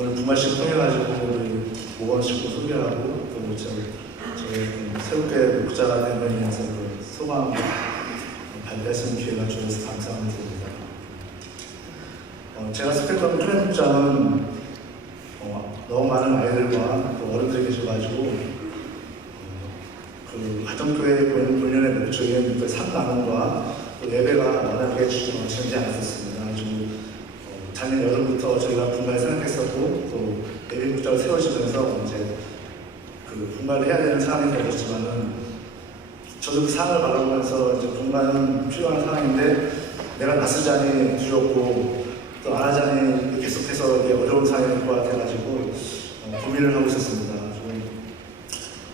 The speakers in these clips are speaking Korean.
오늘 분말식 통해가지고 모범식도 소개하고 또 저희 새롭게 목자가 된 거에 대해서 소감 발표하시는 기회가 주셔서 감사합니다. 제가 스펙트럼 클랜 목장은 너무 많은 아이들과 또 어른들이 계셔가지고 그 가정교회 본연의 목적인 그 상나눔과 또 예배가 워낙에 주지 않았었습니다. 아주 작년 여름부터 저희가 분말 생각했었고 또 예배 목장을 세워지면서 이제 그 분말을 해야 되는 상황이 되었지만은 저도 그 상황을 바라보면서 이제 분말은 필요한 상황인데 내가 나서자니 두렵고 또 안 하자니 계속해서 어려운 상황이 될 것 같아가지고 고민을 하고 있었습니다.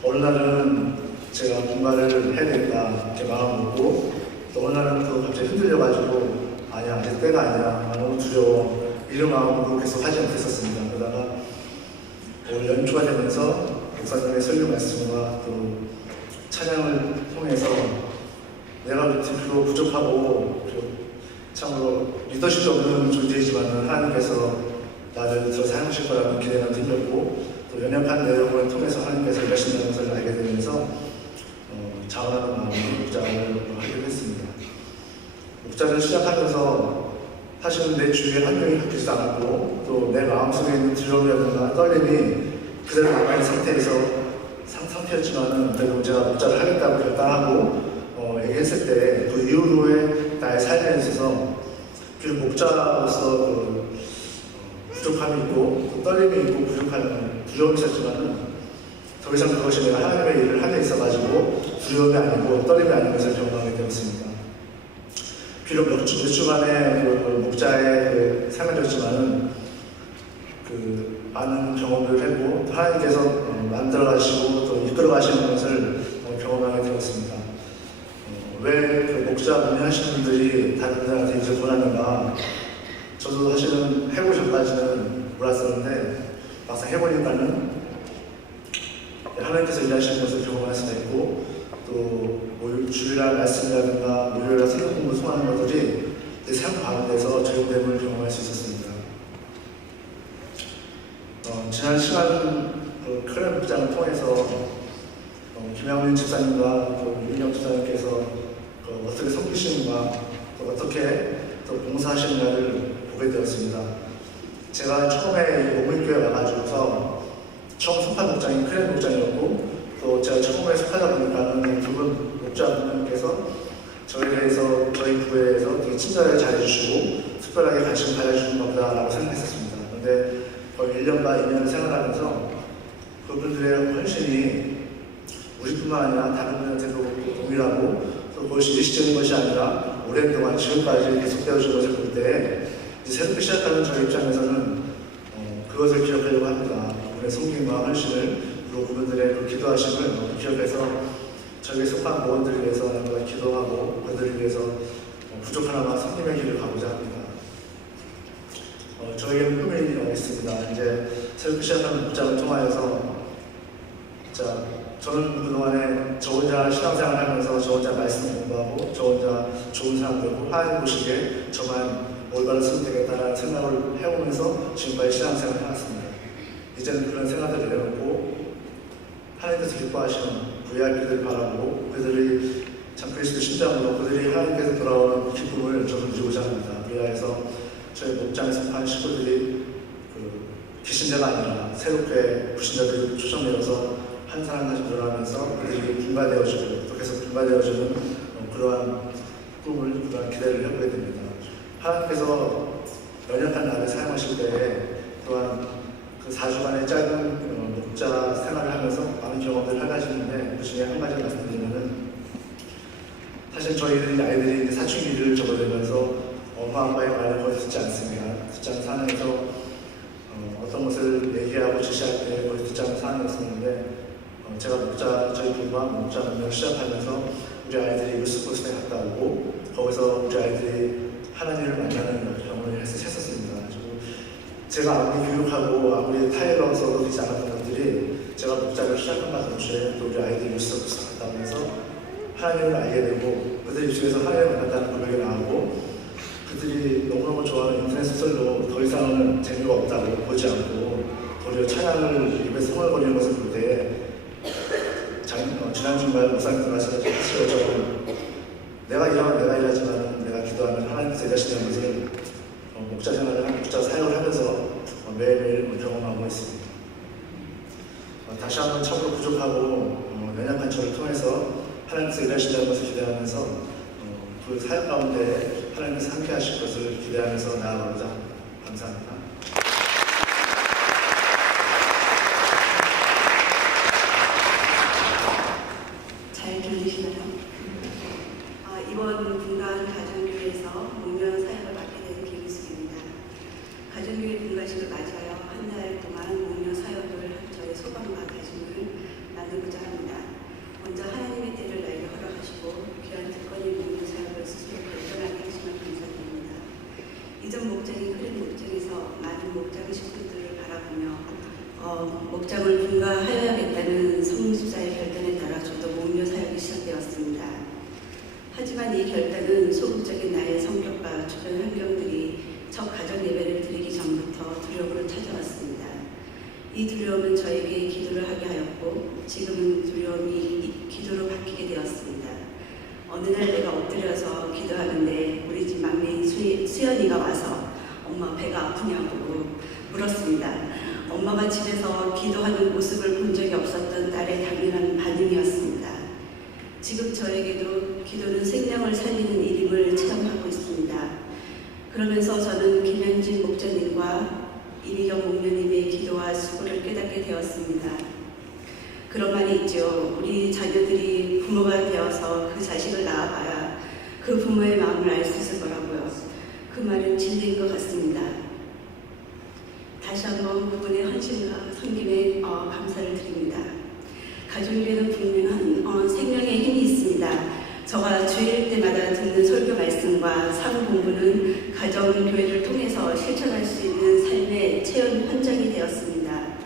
어느 날은 제가 분발을 해야 되겠다 이렇게 마음 먹고 또 어느 날은 또 갑자기 흔들려가지고 아니야 아직 때가 아니라 너무 두려워 이런 마음으로 계속 하지 않겠었습니다. 그러다가 올 연초가 되면서 목사님의 설교 말씀과 또 찬양을 통해서 내가 비록 부족하고 참으로 리더십이 없는 존재이지만 하나님께서 나를 더 사용하실 거라는 기대가 들렸고 또 연약한 내용을 통해서 하나님께서 일하신다는 것을 알게 되면서 자원하는 마음으로 목장을 하기로 했습니다. 목장을 시작하면서 사실은 내 주위에 환경이 바뀌지도 않았고 또 내 마음속에 있는 두려움이라든가 떨림이 그대로 남아있는 상태였지만은 그래도 제가 목장을 하겠다고 결단하고 얘기했을 때 그 이후로의 나의 삶에 있어서 비록 목자로서 부족함이 있고 또 떨림이 있고 부족한 두려움이 있었지만은 더 이상 그것이 내가 하나님의 일을 하게 있어가지고 두려움이 아니고 떨림이 아닌 것을 경험하게 되었습니다. 비록 몇 주간의 목자의 삶이었지만은 많은 경험을 했고 하나님께서 만들어가시고 또 이끌어가시는 것을 경험하게 되었습니다. 왜 그 목자 문의하시는 분들이 다른 분들한테 이제 권하는가? 저도 사실은 해보기 전까지는 몰랐었는데 막상 해보니까는 하나님께서 일하시는 것을 경험할 수가 있고 또 주일날 말씀이라든가 목요일날 성경 공부 통하는 것들이 내 삶 가운데서 적용됨을 경험할 수 있었습니다. 지난 시간 클랜 목장을 통해서 김양민 집사님과 유인영 집사님께서 어떻게 섬기시는가 또 어떻게 또 봉사하시는가를 보게 되었습니다. 제가 처음에 목민교회 와가지고서 처음 속한 목장이 클랜 목장이었고 또 제가 처음에 속하다 보니까는 두 분 목자분께서 저희에 대해서 저희 부회에서 되게 친절하게 잘해주시고 특별하게 관심 가져주는 것보다라고 생각했었습니다. 그런데 거의 1년과 2년을 생활하면서 그분들의 헌신이 우리뿐만 아니라 다른 분한테도 동일하고 또 그것이 일시적인 것이 아니라 오랜 동안 지금까지 계속되어진 것을 볼 때 새롭게 시작하는 저희 입장에서는 그것을 기억하려고 합니다. 그분의 섬김과 헌신을 그리고 그분들의 기도하심을 기억해서 저에게 속한 모원들을 위해서 기도하고 그들을 위해서 부족하나마 섬김의 길을 가고자 합니다. 저에게는 꿈이 있습니다. 이제 새롭게 시작하는 목장을 통하여서 저는 그동안에 저 혼자 신앙생활을 하면서 저 혼자 말씀 공부하고 저 혼자 좋은 사람 되고 하나님 보시기에 저만 올바른 선택했다라는 생각을 해오면서 지금까지 신앙생활을 해왔습니다. 이제는 그런 생각들을 내놓고 하나님께서 기뻐하시는 VIP들을 바라보고 그들이 참 그리스도 심장으로 그들이 하나님께서 돌아오는 기쁨을 저는 누리고자 합니다. 위하여서 저희 목장에 속한 식구들이 기신자가 아니라 새롭게 부신자들이 초청되어서 한 사람까지 늘어나면서 그들이 분발되어지고 또 계속 분발되어지는 그러한 꿈을, 그러한 기대를 해보게 됩니다. 하나님께서 연약한 나를 사용하실 때에 또한 그 4주간의 짧은 목자 생활을 하면서 많은 경험들을 하시는데 그 중에 한 가지 말씀드리면은 사실 저희들이 아이들이 사춘기를 접어들면서 엄마 아빠의 말을 거의 듣지 않습니다. 듣지 않는 상황에서 어떤 것을 얘기하고 지시할 때 거의 듣지 않는 상황이었었는데 제가 저희 부부와 목자 운영을 시작하면서 우리 아이들이 유스포스에 갔다 오고 거기서 우리 아이들이 하나님을 만나는 경험을 했었습니다. 제가 아무리 교육하고 아무리 타일러서도 되지 않았던 것들이 제가 목자를 시작한과 동시에 또 우리 아이들이 유스포스에 갔다 오면서 하나님을 알게 되고 그들이 집에서 하나님을 만났다는 고백이 나오고 그들이 너무너무 좋아하는 인터넷 소설도 더 이상은 재미가 없다고 보지 않고 오히려 찬양을 입에서 흥얼거리는 것을 볼 때 지난 주말 목사님들 말씀하셨지만 내가 일하지만 내가 기도하면 하나님께서 일하신다는 것을 목자 생활을 목자 사역을 하면서 매일매일 경험하고 있습니다. 다시 한번 참으로 부족하고 연약한 저를 통해서 하나님께서 일하신다는 것을 기대하면서 그 사역 가운데 하나님께서 함께 하실 것을 기대하면서 나아가고자 감사합니다. 잘 들리시나요? 이번 분간 가정교회에서 목련 사역을 맡게 된 김희숙입니다. 가정교회 분가식을 맞아요. 한 달 동안 목련 사역을 저의 소감과 다짐을 나누고자 합니다. 먼저 하나님의 때를 나에게 허락하시고 귀한 특권인 목련 사역을 스스로 결단하게 하시면 감사드립니다. 이전 목장인 흐린 목장에서 많은 목장 식구들을 바라보며 목장을 분가하여야겠다는 성직자의 결단에 따라 저도 목련 사역이 시작되었습니다. 하지만 이 결단은 소극적인 나의 성격과 주변 환경들이 첫 가정 예배를 드리기 전부터 두려움을 찾아왔습니다. 이 두려움은 저에게 기도를 하게 하였고 지금은 두려움이 기도로 바뀌게 되었습니다. 어느 날 내가 엎드려서 기도하는데 우리 집 막내인 수연이가 와서 엄마 배가 아프냐고 물었습니다. 엄마가 집에서 기도하는 모습을 본 적이 없었던 딸의 당연한 반응이었습니다. 지금 저에게도 기도는 생명을 살리는 일임을 체험하고 있습니다. 그러면서 저는 김현진 목자님과 이미경 목련님의 기도와 수고를 깨닫게 되었습니다. 그런 말이 있죠. 우리 자녀들이 부모가 되어서 그 자식을 낳아봐야 그 부모의 마음을 알 수 있을 거라고요. 그 말은 진리인 것 같습니다. 다시 한번 그분의 헌신과 섬김에 감사를 드립니다. 가정교회는 분명한 생명의 힘이 있습니다. 저가 주일 때마다 듣는 설교 말씀과 사무 공부는 가정교회를 통해서 실천할 수 있는 삶의 체험 현장이 되었습니다.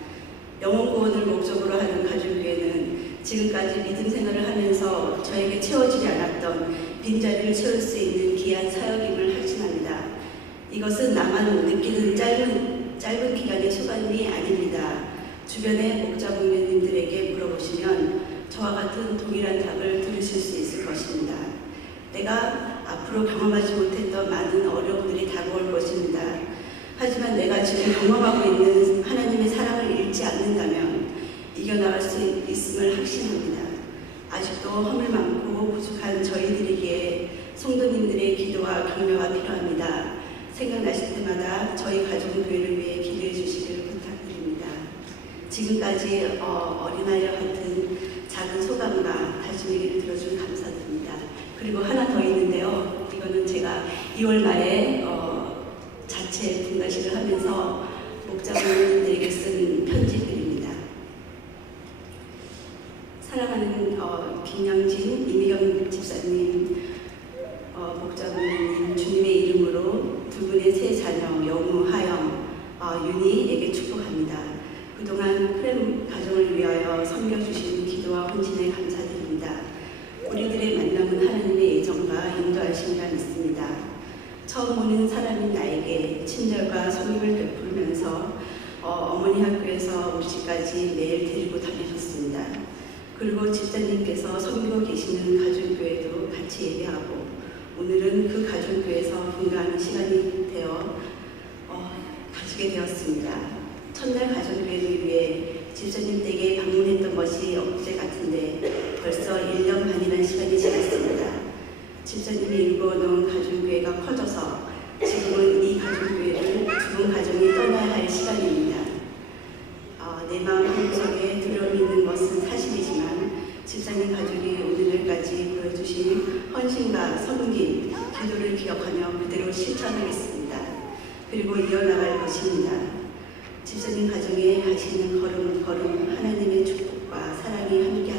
영혼 구원을 목적으로 하는 가정교회는 지금까지 믿음 생활을 하면서 저에게 채워지지 않았던 빈자리를 채울 수 있는 귀한 사역임을 확신합니다. 이것은 나만 느끼는 짧은 기간의 소감이 아닙니다. 주변의 목자 목련님들에게 물어보시면 저와 같은 동일한 답을 들으실 수 있을 것입니다. 내가 앞으로 경험하지 못했던 많은 어려움들이 다가올 것입니다. 하지만 내가 지금 경험하고 있는 하나님의 사랑을 잃지 않는다면 이겨나갈 수 있음을 확신합니다. 아직도 허물 많고 부족한 저희들에게 성도님들의 기도와 격려가 필요합니다. 생각나실 때마다 저희 가정교회를 위해 기도해 주시기를 부탁드립니다. 지금까지 어린아이와 같은 작은 소감과 다짐 얘기를 들어준 감사드립니다. 그리고 하나 더 있는데요. 이거는 제가 2월 말에 자체 분가식을 하면서 목자분들에게 쓴 편지들입니다. 사랑하는 김양진, 이미경 집사님, 목자분님, 주님의 이름으로 두 분의 세 자녀 영우, 하영, 윤희에게 축복합니다. 그동안 크렘 가정을 위하여 섬겨주신 기도와 헌신에 감사드립니다. 우리들의 만남은 하나님의 예정과 인도하심이라 믿습니다. 처음 오는 사람인 나에게 친절과 섬김을 베풀면서 어머니 학교에서 우리 집까지 매일 데리고 다니셨습니다. 그리고 집사님께서 섬기고 계시는 가정교회도 같이 예배하고 오늘은 그 가정교회에서 분가하는 시간이 되어 가지게 되었습니다. 첫날 가정교회를 위해 집사님 댁에 방문했던 것이 어제 같은데 벌써 1년 반이라는 시간이 지났습니다. 집사님이 일궈놓은 가정교회가 커져서 지금은 이 가정교회를 두 분 가정이 떠나야 할 시간입니다. 내 마음 한구석에 두려움이 있는 것은 사실이지만 집사님 가족이 오늘날까지 보여주신 헌신과 섬김, 기도를 기억하며 그대로 실천하겠습니다. 그리고 이어나갈 것입니다. 집사님 가정에 가시는 걸음 하나님의 축복과 사랑이 함께